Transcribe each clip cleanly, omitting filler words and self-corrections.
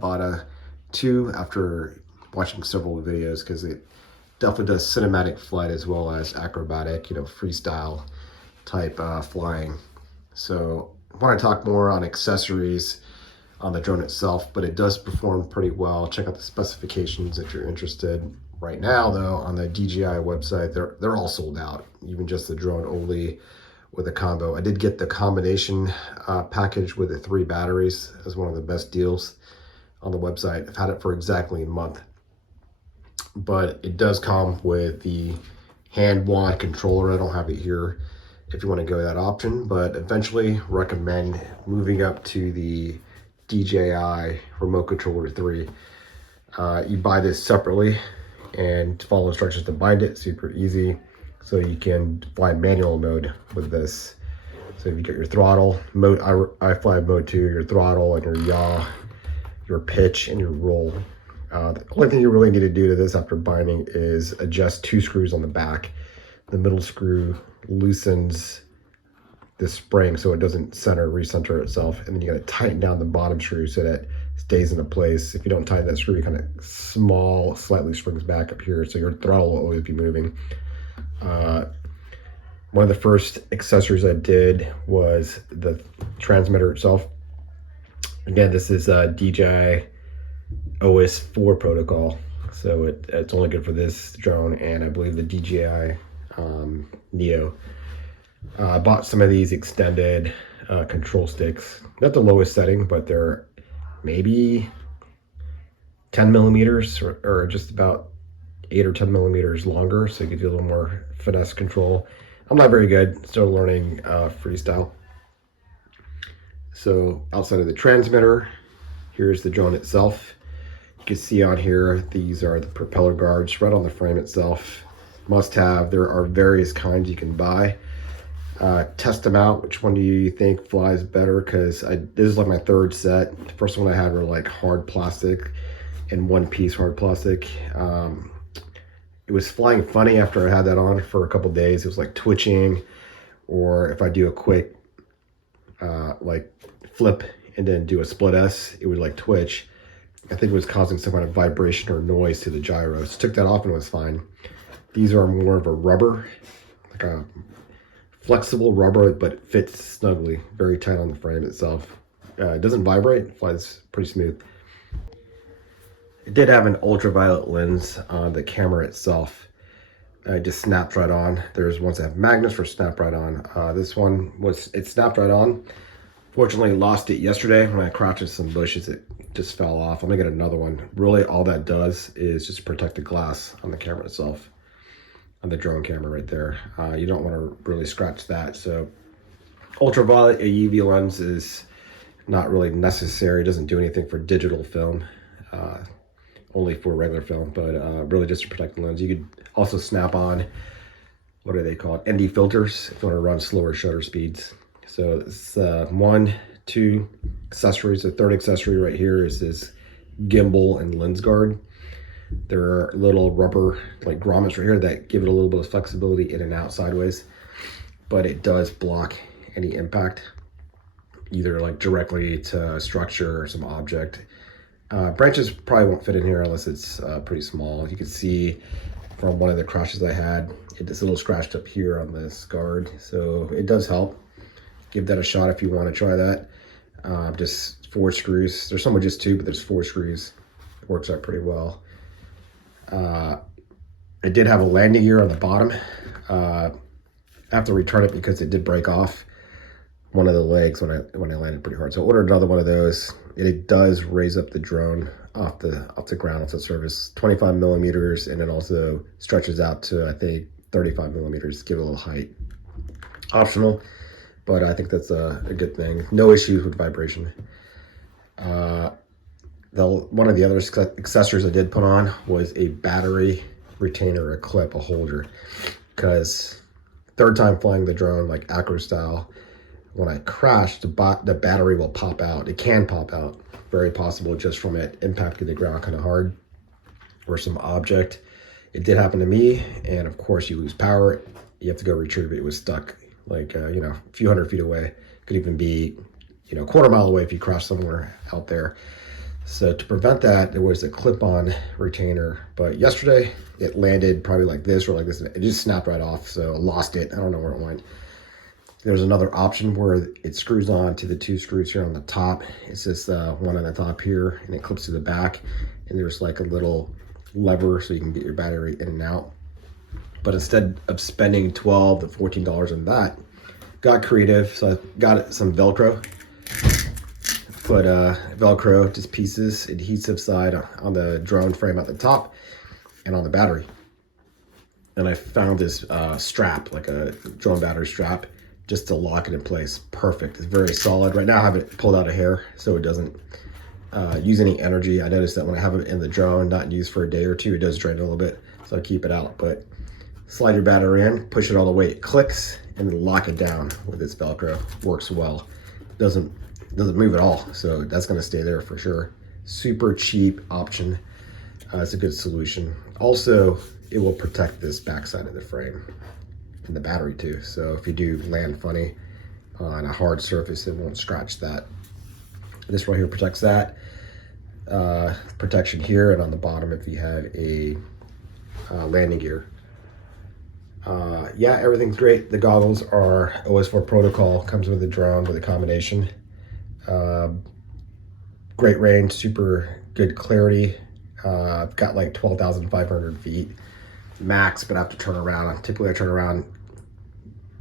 Avata 2 after watching several videos because it definitely does cinematic flight as well as acrobatic, freestyle type flying. So I want to talk more on accessories on the drone itself, but it does perform pretty well. Check out the specifications if you're interested. Right now, though, on the DJI website, they're all sold out, even just the drone only with a combo. I did get the combination package with the 3 batteries as one of the best deals on the website. I've had it for exactly a month, but it does come with the hand wand controller. I don't have it here if you want to go that option, but eventually recommend moving up to the DJI Remote Controller 3. You buy this separately and follow instructions to bind it. Super easy. So you can fly manual mode with this. So if you get your throttle mode, I fly mode 2, your throttle and your yaw, your pitch and your roll. The only thing you really need to do to this after binding is adjust 2 screws on the back. The middle screw loosens the spring so it doesn't recenter itself, and then you got to tighten down the bottom screw so that it stays into place. If you don't tighten that screw, it kind of slightly springs back up here, so your throttle will always be moving. One of the first accessories I did was the transmitter itself. Again, this is DJI OS 4 protocol, so it's only good for this drone and I believe the DJI Neo. I bought some of these extended control sticks, not the lowest setting, but they're maybe 10 millimeters or just about 8 or 10 millimeters longer, so it gives you a little more finesse control. I'm not very good, still learning freestyle. So outside of the transmitter, here's the drone itself. You can see on here, these are the propeller guards right on the frame itself. Must have. There are various kinds you can buy. Test them out. Which one do you think flies better? Because this is like my 3rd set. The first one I had were like hard plastic and 1-piece hard plastic. It was flying funny after I had that on for a couple days. It was like twitching, or if I do a quick like flip and then do a split S, it would like twitch. I think it was causing some kind of vibration or noise to the gyros. Took that off and it was fine. These are more of a rubber, like a flexible rubber, but it fits snugly, very tight on the frame itself. It doesn't vibrate, it flies pretty smooth. It did have an ultraviolet lens on the camera itself. It just snapped right on. There's ones that have magnets for snap right on. This one it snapped right on. Fortunately, lost it yesterday when I crouched in some bushes. It just fell off. I'm gonna get another one. Really, all that does is just protect the glass on the camera itself, on the drone camera right there. You don't want to really scratch that. So ultraviolet UV lens is not really necessary. It doesn't do anything for digital film, only for regular film, but really just to protect the lens. You could also snap on, what are they called, ND filters if you want to run slower shutter speeds. So it's 1, 2 accessories. The 3rd accessory right here is this gimbal and lens guard. There are little rubber like grommets right here that give it a little bit of flexibility in and out sideways, but it does block any impact, either like directly to a structure or some object. Branches probably won't fit in here unless it's pretty small. You can see from one of the crashes I had, it's a little scratched up here on this guard, so it does help. Give that a shot if you want to try that. Just 4 screws. There's some with just 2, but there's 4 screws. It works out pretty well. It did have a landing gear on the bottom. I have to return it because it did break off one of the legs when I landed pretty hard. So I ordered another one of those. It does raise up the drone off the ground, off the surface, 25 millimeters, and it also stretches out to, I think, 35 millimeters, give it a little height. Optional, but I think that's a good thing. No issues with vibration. One of the other accessories I did put on was a battery retainer, a clip, a holder, because 3rd time flying the drone like acro style, when I crash, the battery will pop out. It can pop out, very possible just from it impacting the ground kind of hard or some object. It did happen to me, and of course you lose power. You have to go retrieve it. It was stuck like a few hundred feet away. Could even be a quarter mile away if you crash somewhere out there. So to prevent that, there was a clip-on retainer, but yesterday it landed probably like this or like this. It just snapped right off, so I lost it. I don't know where it went. There's another option where it screws on to the 2 screws here on the top. It's just one on the top here, and it clips to the back. And there's like a little lever so you can get your battery in and out. But instead of spending $12 to $14 on that, got creative. So I got some Velcro. Put Velcro, just pieces, adhesive side on the drone frame at the top and on the battery. And I found this strap, like a drone battery strap, just to lock it in place. Perfect. It's very solid. Right now I have it pulled out of hair so it doesn't use any energy. I noticed that when I have it in the drone, not used for a day or two, it does drain a little bit. So I keep it out. But slide your battery in, push it all the way, it clicks, and then lock it down with this Velcro. Works well. Doesn't move at all, so that's going to stay there for sure. Super cheap option. It's a good solution. Also, it will protect this backside of the frame and the battery too. So if you do land funny on a hard surface, it won't scratch that. This right here protects that. Protection here and on the bottom if you have a landing gear. Yeah, everything's great. The goggles are OS4 protocol, comes with the drone with a combination. Great range, super good clarity. I've got like 12,500 feet max, but I have to turn around. Typically I turn around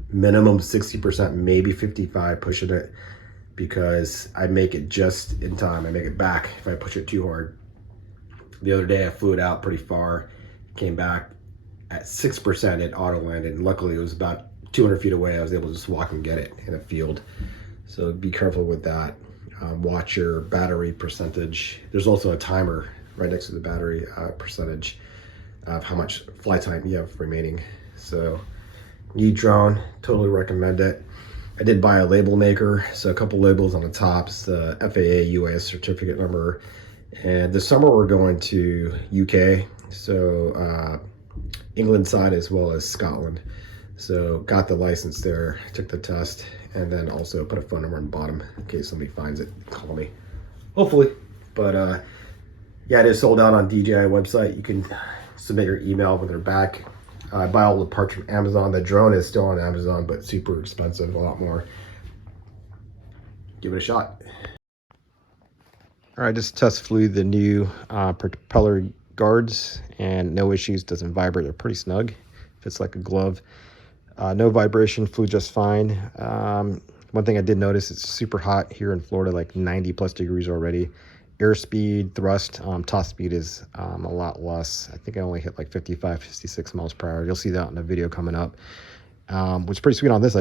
minimum 60%, maybe 55 pushing it, because I make it just in time. I make it back if I push it too hard. The other day I flew it out pretty far, came back at 6%, it auto landed. Luckily it was about 200 feet away. I was able to just walk and get it in a field. So be careful with that. Watch your battery percentage. There's also a timer right next to the battery percentage of how much flight time you have remaining. So neat drone, totally recommend it. I did buy a label maker, so a couple labels on the tops, the FAA US certificate number. And this summer we're going to UK, so England side as well as Scotland. So got the license there, took the test, and then also put a phone number on the bottom in case somebody finds it, call me. Hopefully. But yeah, it is sold out on DJI website. You can submit your email when they're back. I buy all the parts from Amazon. The drone is still on Amazon, but super expensive, a lot more. Give it a shot. All right, just test flew the new propeller guards, and no issues, doesn't vibrate, they're pretty snug. Fits like a glove. No vibration, flew just fine. One thing I did notice, it's super hot here in Florida, like 90 plus degrees already. Airspeed, thrust, top speed is a lot less. I think I only hit like 55, 56 miles per hour. You'll see that in the video coming up. What's pretty sweet on this,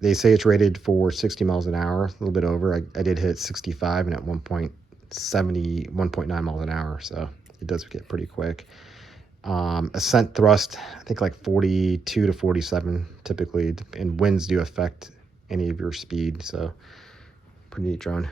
they say it's rated for 60 miles an hour, a little bit over. I did hit 65 and at 1.70, 1.9 miles an hour. So it does get pretty quick. Ascent thrust, I think like 42 to 47 typically, and winds do affect any of your speed. So pretty neat drone.